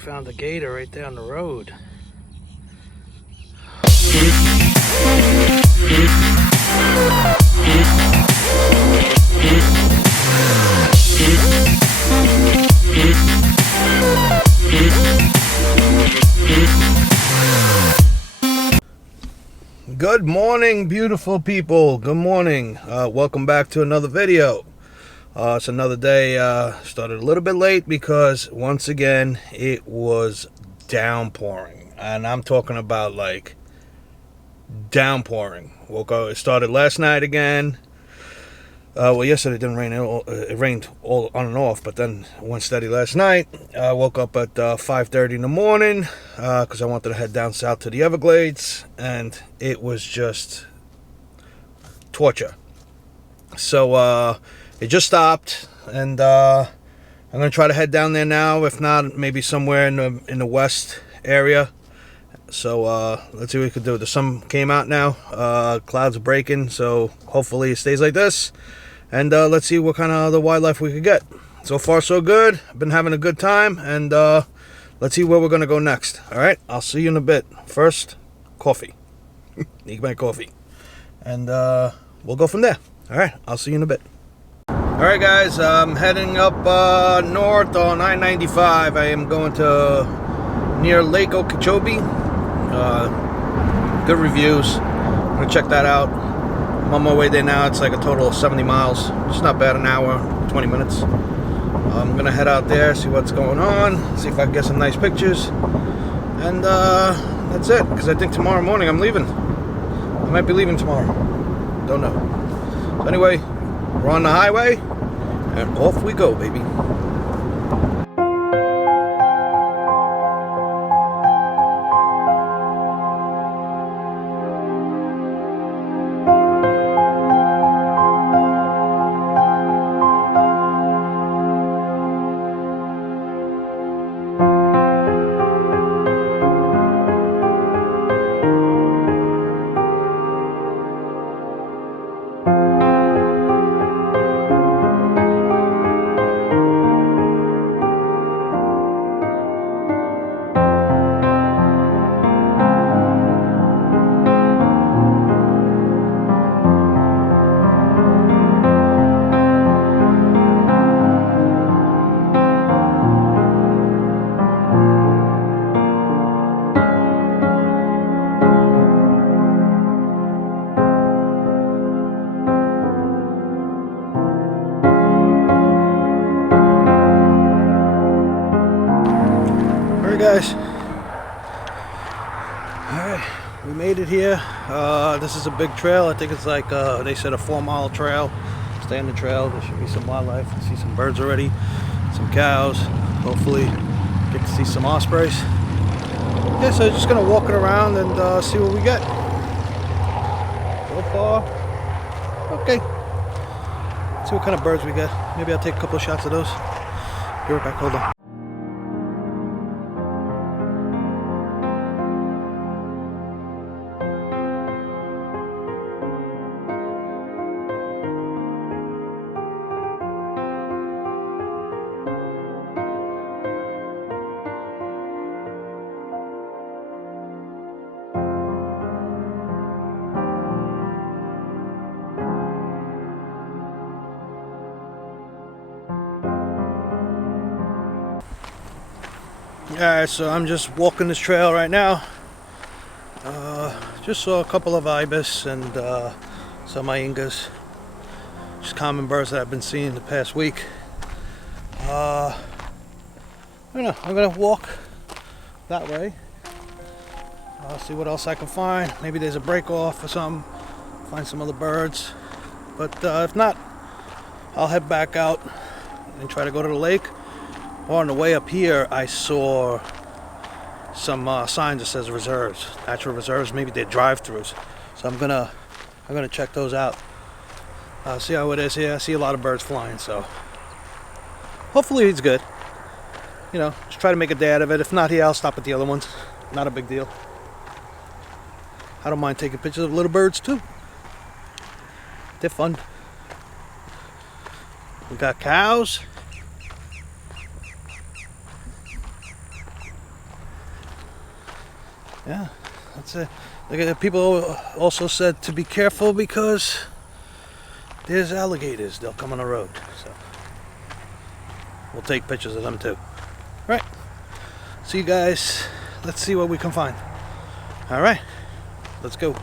found a gator right there on the road. Good morning, beautiful people. Good morning. Welcome back to another video. It's another day. Started a little bit late because once again it was downpouring, and I'm talking about like downpouring. It started last night again. Well, yesterday it didn't rain. It rained all on and off, but then it went steady last night. I woke up at 5:30 in the morning because I wanted to head down south to the Everglades, and it was just torture. So it just stopped, and I'm gonna try to head down there now. If not, maybe somewhere in the west area. So let's see what we can do. The sun came out now. Clouds are breaking, so hopefully it stays like this. And let's see what kind of other wildlife we could get. So far, so good. I've been having a good time, and let's see where we're gonna go next. All right, I'll see you in a bit. First, coffee. Need my coffee, and we'll go from there. All right, I'll see you in a bit. All right, guys, I'm heading up north on I-95. I am going to near Lake Okeechobee. Good reviews. I'm gonna check that out. I'm on my way there now. It's like a total of 70 miles. It's not bad, an hour, 20 minutes. I'm gonna head out there, see what's going on, see if I can get some nice pictures, and that's it. Because I think tomorrow morning I'm leaving. I might be leaving tomorrow. Don't know. So anyway, we're on the highway, and off we go, baby. Guys, alright, we made it here. This is a big trail. I think it's like they said a 4-mile trail. Stay on the trail. There should be some wildlife. I see some birds already, some cows. Hopefully get to see some ospreys. Yeah, so just gonna walk it around and see what we get. So far, okay. Let's see what kind of birds we get. Maybe I'll take a couple of shots of those. Be right back, hold on. Alright, so I'm just walking this trail right now. Just saw a couple of ibis and some Ingas. Just common birds that I've been seeing the past week. I don't know, I'm gonna walk that way. I'll see what else I can find. Maybe there's a break off or something. Find some other birds. But if not, I'll head back out and try to go to the lake. On the way up here, I saw some signs that says reserves, natural reserves. Maybe they're drive-throughs. So I'm gonna check those out. See how it is here. I see a lot of birds flying, so hopefully it's good. You know, just try to make a day out of it. If not here, I'll stop at the other ones. Not a big deal. I don't mind taking pictures of little birds too. They're fun. We got cows. Yeah, that's it. People also said to be careful because there's alligators. They'll come on the road. So we'll take pictures of them too. All right. See you guys. Let's see what we can find. All right. Let's go.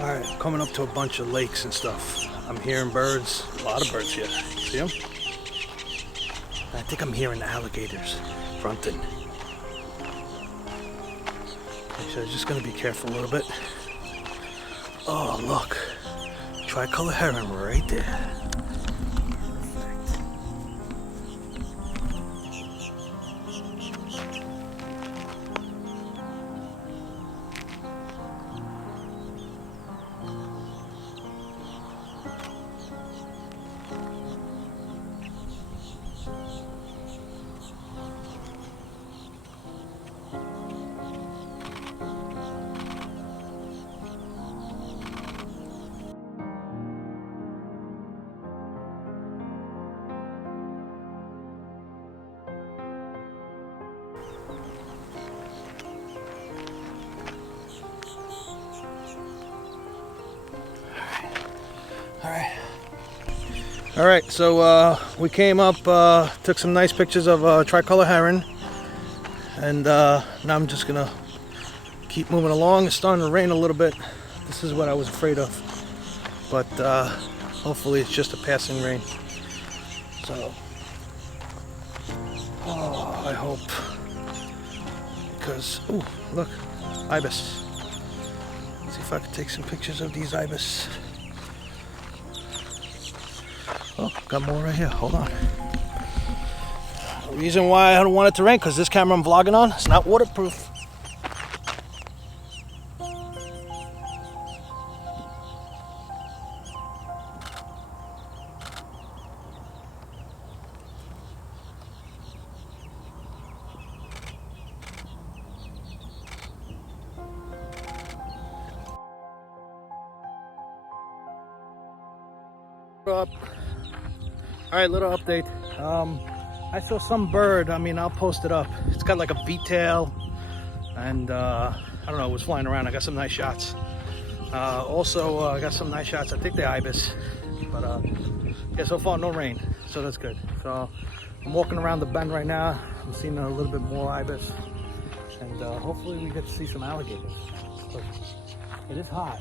Alright, coming up to a bunch of lakes and stuff. I'm hearing birds, a lot of birds here. See them? I think I'm hearing alligators fronting. So I'm just going to be careful a little bit. Oh, look. Tricolor heron right there. All right, so we came up, took some nice pictures of tricolor heron, and now I'm just gonna keep moving along. It's starting to rain a little bit. This is what I was afraid of, but hopefully it's just a passing rain. So, I hope, because, ooh, look, ibis. Let's see if I can take some pictures of these ibis. Oh, got more right here. Hold on. The reason why I don't want it to rain, because this camera I'm vlogging on, it's not waterproof. Up. All right, little update. I saw some bird. I mean, I'll post it up. It's got like a V-tail, and I don't know, it was flying around. I got some nice shots. Also, I got some nice shots. I think they're ibis, but yeah, so far no rain, so that's good. So I'm walking around the bend right now. I'm seeing a little bit more ibis, and hopefully we get to see some alligators. But it is hot,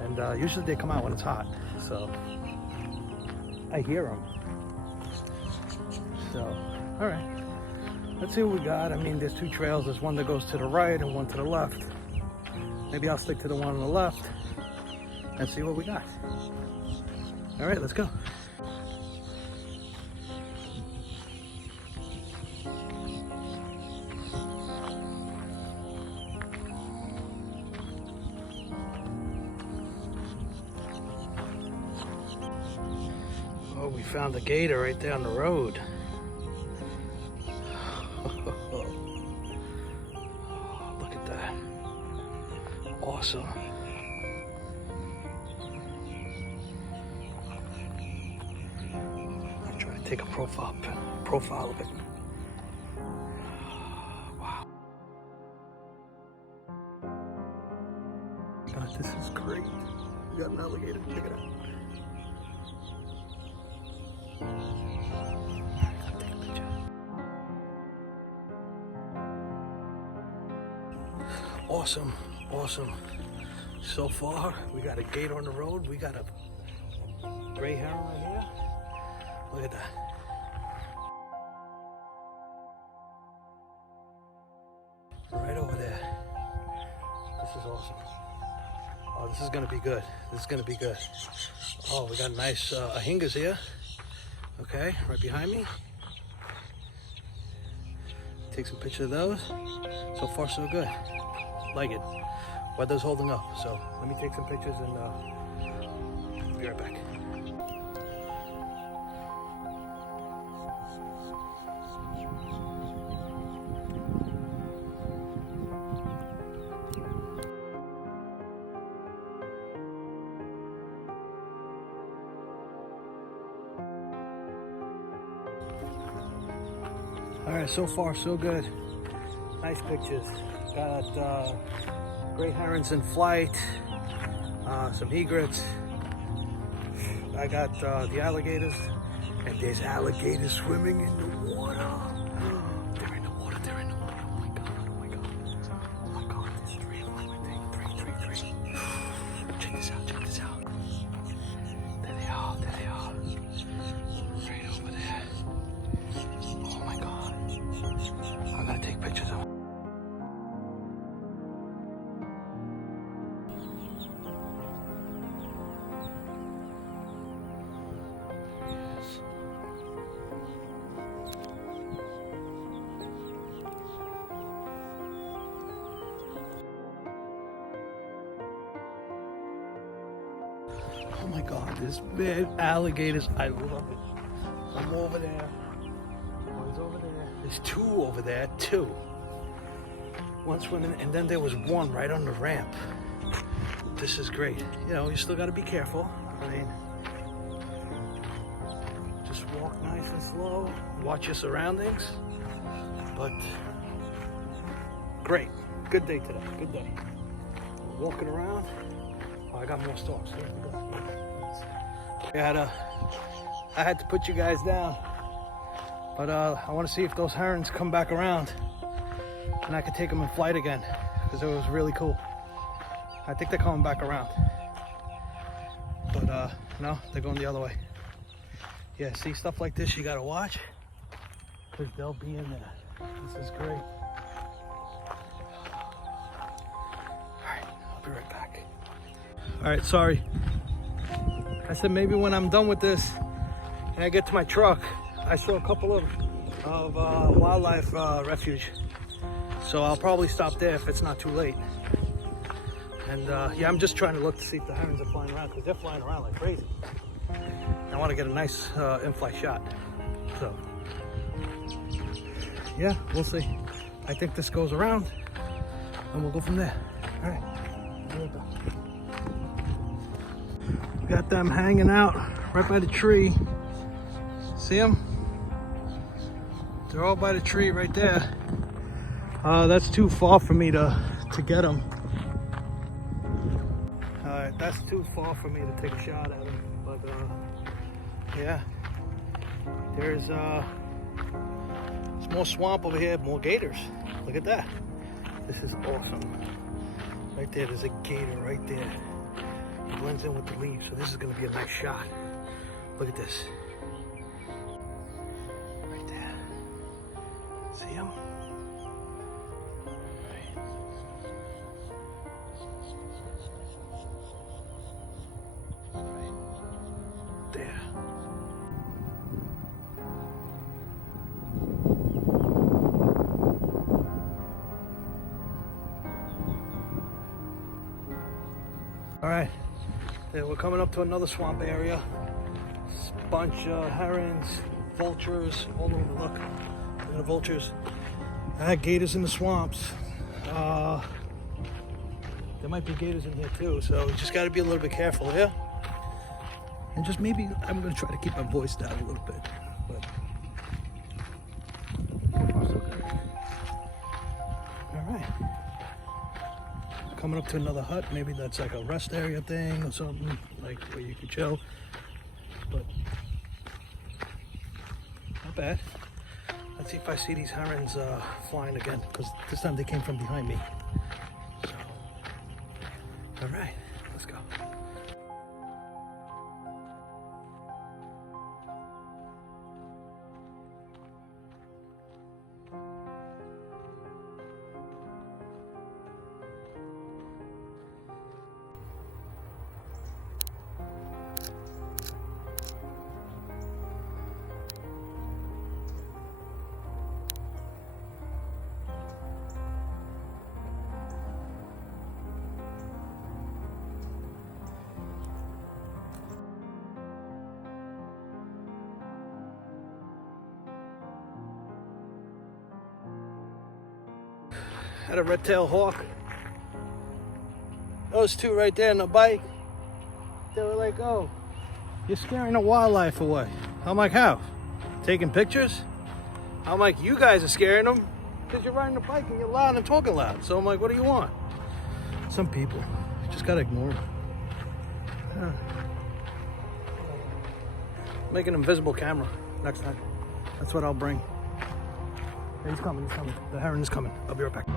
and usually they come out when it's hot, so I hear them. So, all right, let's see what we got. I mean, there's two trails. There's one that goes to the right and one to the left. Maybe I'll stick to the one on the left and see what we got. All right, let's go. Oh, we found the gator right there on the road. Look at that. Awesome. I'm trying to take a profile of it. Wow. God, this is great. We got an alligator. Check it out. Awesome, awesome. So far, we got a gator on the road. We got a gray heron right here. Look at that. Right over there. This is awesome. Oh, this is gonna be good. This is gonna be good. Oh, we got nice ahingas here. Okay, right behind me. Take some pictures of those. So far, so good. Like it. Weather's holding up, so let me take some pictures and be right back. All right, so far so good. Nice pictures. Got great herons in flight, some egrets. I got the alligators, and there's alligators swimming in the water. They're in the water, they're in the water. Oh my God, oh my God. Oh my God, there's three of them, I think. Three. Check this out, check this out. There they are. Right over there. Oh my God. I gotta take pictures of them. Oh my God, there's big alligators. I love it. I'm over there. One's over there. There's two over there, two. One swimming, and then there was one right on the ramp. This is great. You know, you still got to be careful. I mean, just walk nice and slow. Watch your surroundings. But great. Good day today. Good day. Walking around. Oh, I got more stalks. Here we go. I had to put you guys down, but I want to see if those herons come back around and I can take them in flight again, because it was really cool. I think they're coming back around, but no, they're going the other way. Yeah, see, stuff like this you gotta watch, because they'll be in there. This is great. All right, I'll be right back. All right, sorry. I said maybe when I'm done with this and I get to my truck, I saw a couple of wildlife refuge. So I'll probably stop there if it's not too late. And yeah, I'm just trying to look to see if the herons are flying around, because they're flying around like crazy. I want to get a nice in-flight shot. So yeah, we'll see. I think this goes around and we'll go from there. All right, here we go. Got them hanging out right by the tree. See them? They're all by the tree right there. That's too far for me to get them. Alright, that's too far for me to take a shot at them. But yeah, there's more swamp over here, more gators. Look at that. This is awesome. Right there, there's a gator right there. It blends in with the leaves, so this is going to be a nice shot. Look at this. Right there. See him? Right. Right there. All right. Yeah, we're coming up to another swamp area. Bunch of herons, vultures, all over. Look, look at the vultures. I had gators in the swamps. There might be gators in here too, so you just got to be a little bit careful here. And just maybe, I'm going to try to keep my voice down a little bit. But so far, so good. All right. Coming up to another hut. Maybe that's like a rest area thing or something, like where you can chill. But not bad. Let's see if I see these herons flying again, because this time they came from behind me. So, all right, let's go. Had a red-tailed hawk. Those two right there on the bike, they were like, oh, you're scaring the wildlife away. I'm like, how? Taking pictures? I'm like, you guys are scaring them because you're riding a bike and you're loud and talking loud. So I'm like, what do you want? Some people, you just gotta ignore them. Yeah. Make an invisible camera next time. That's what I'll bring. He's coming, he's coming. The heron is coming. I'll be right back.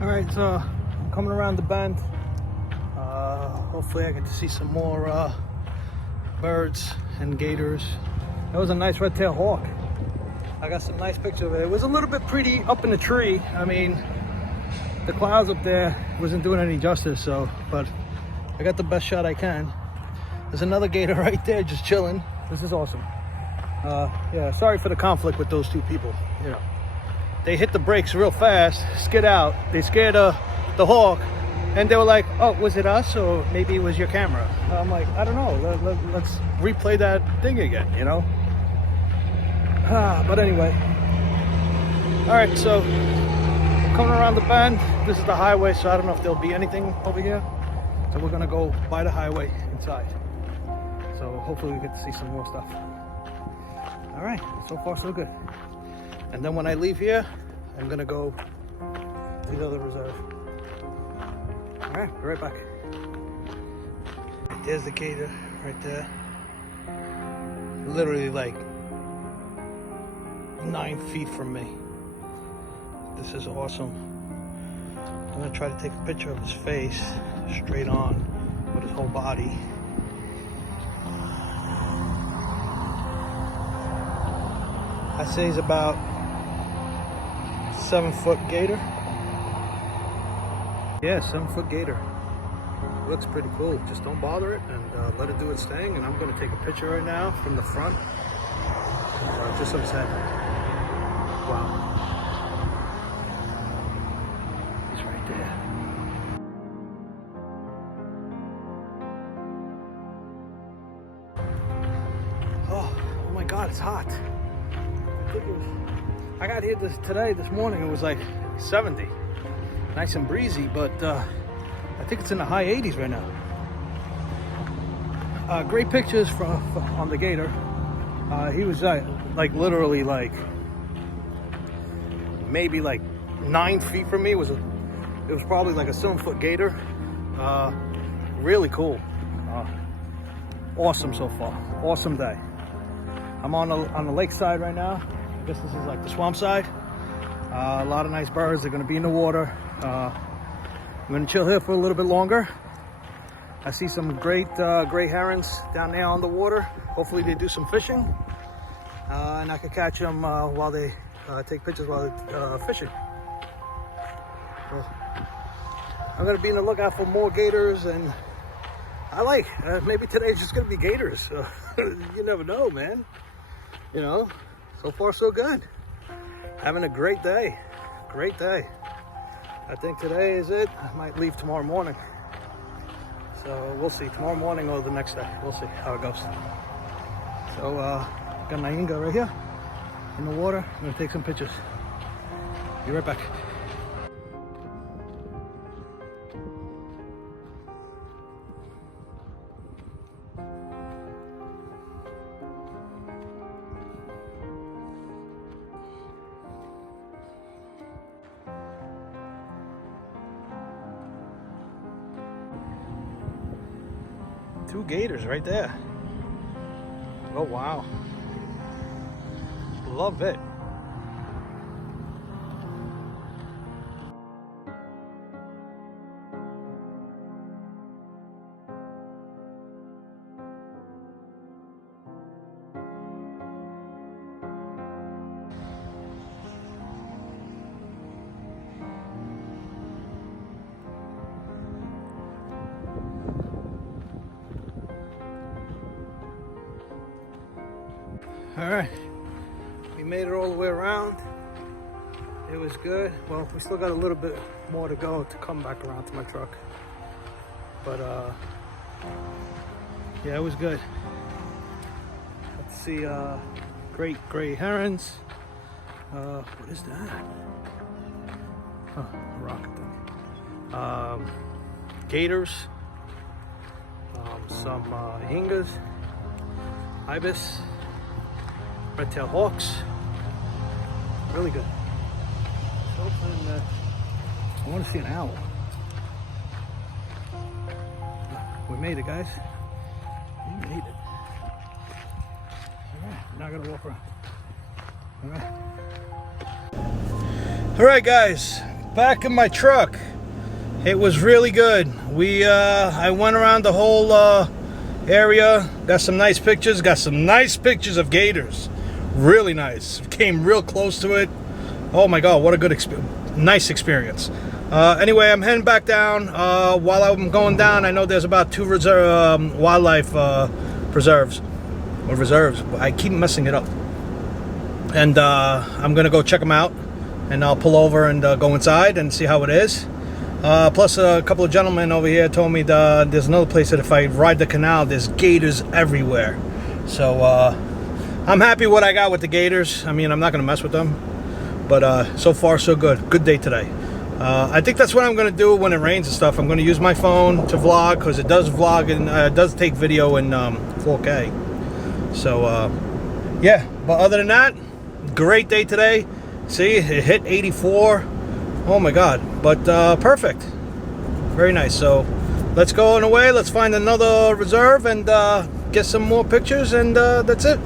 All right, so I'm coming around the bend. Hopefully I get to see some more birds and gators. That was a nice red-tailed hawk. I got some nice pictures of it. It was a little bit pretty up in the tree. I mean, the clouds up there wasn't doing any justice, so, but I got the best shot I can. There's another gator right there just chilling. This is awesome. Yeah, sorry for the conflict with those two people. You know, they hit the brakes real fast, skid out. They scared the hawk, and they were like, oh, was it us, or maybe it was your camera? I'm like, I don't know. Let's replay that thing again, you know? But anyway. All right, so coming around the bend. This is the highway, so I don't know if there'll be anything over here. So we're gonna go by the highway inside. So hopefully we get to see some more stuff. All right, so far so good. And then when I leave here, I'm gonna go to the other reserve. All right, be right back. There's the gator right there. Literally like 9 feet from me. This is awesome. I'm gonna try to take a picture of his face straight on with his whole body. I say he's about 7-foot gator. Yeah, 7-foot gator. Looks pretty cool. Just don't bother it and let it do its thing. And I'm gonna take a picture right now from the front. Just so it's head. Wow. He's right there. Oh my God, it's hot. I got here this morning, it was like 70. Nice and breezy, but I think it's in the high 80s right now. Great pictures on the gator. He was like literally like maybe like 9 feet from me. It was probably like a 7-foot gator. Really cool. Awesome so far. Awesome day. I'm on the lake side right now. I guess this is like the swamp side. A lot of nice birds. They're going to be in the water. I'm going to chill here for a little bit longer. I see some great gray herons down there on the water. Hopefully they do some fishing. And I can catch them while they take pictures while they're fishing. So I'm going to be on the lookout for more gators, and maybe today's just going to be gators. You never know, man. You know, so far so good. Having a great day. Great day. I think today is it. I might leave tomorrow morning. So we'll see. Tomorrow morning or the next day. We'll see how it goes. So got my Inga right here in the water. I'm gonna take some pictures. Be right back. Two gators right there. Oh wow. Love it. All right, we made it all the way around. It was good. Well, we still got a little bit more to go to come back around to my truck. But yeah, it was good. Let's see, great gray herons. What is that? Huh, rocket thing. Gators. Some Ingas. Ibis. Red-tailed hawks. Really good. And, I want to see an owl. We made it, guys. We made it. Alright, now I gotta walk around. Alright guys, back in my truck. It was really good. I went around the whole area, got some nice pictures, of gators. Really nice. Came real close to it. Oh my god, what a good nice experience. Anyway, I'm heading back down. While I'm going down, I know there's about 2 wildlife preserves. Or reserves. I keep messing it up. And I'm going to go check them out. And I'll pull over and go inside and see how it is. Plus, a couple of gentlemen over here told me there's another place that if I ride the canal, there's gators everywhere. So, I'm happy what I got with the gators. I mean, I'm not going to mess with them. But so far, so good. Good day today. I think that's what I'm going to do when it rains and stuff. I'm going to use my phone to vlog because it does vlog and it does take video in 4K. So, yeah. But other than that, great day today. See, it hit 84. Oh my God. But perfect. Very nice. So, let's go on away. Let's find another reserve and get some more pictures. And that's it.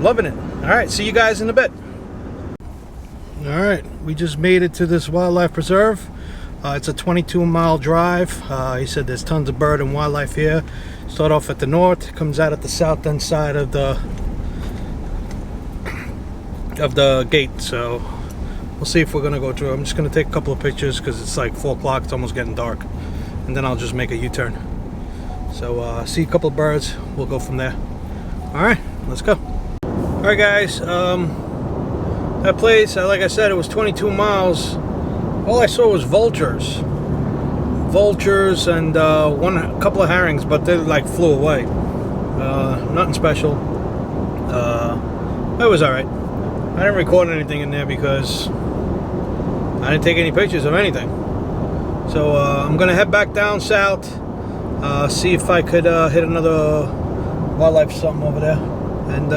Loving it. All right. See you guys in a bit. Alright, we just made it to this wildlife preserve. It's a 22-mile drive. He said there's tons of bird and wildlife here. Start off at the north, comes out at the south end side of the gate. So we'll see if we're gonna go through. I'm just gonna take a couple of pictures because it's like 4 o'clock. It's almost getting dark, and then I'll just make a U-turn. So see a couple of birds. We'll go from there. All right, let's go. All right, guys. That place, like I said, it was 22 miles. All I saw was vultures. Vultures and a couple of herrings, but they like flew away. Nothing special. It was alright. I didn't record anything in there because I didn't take any pictures of anything. So I'm going to head back down south. See if I could hit another wildlife something over there. And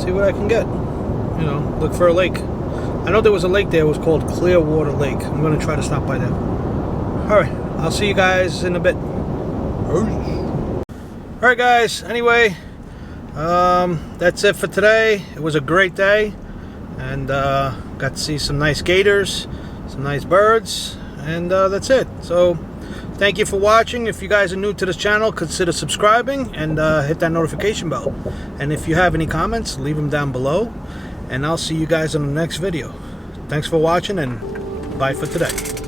see what I can get. You know, look for a lake. I know there was a lake there. It was called Clearwater Lake. I'm going to try to stop by there. Alright, I'll see you guys in a bit. Alright guys, anyway, that's it for today. It was a great day. And got to see some nice gators, some nice birds. And that's it. So, thank you for watching. If you guys are new to this channel, consider subscribing and hit that notification bell. And if you have any comments, leave them down below. And I'll see you guys in the next video. Thanks for watching and bye for today.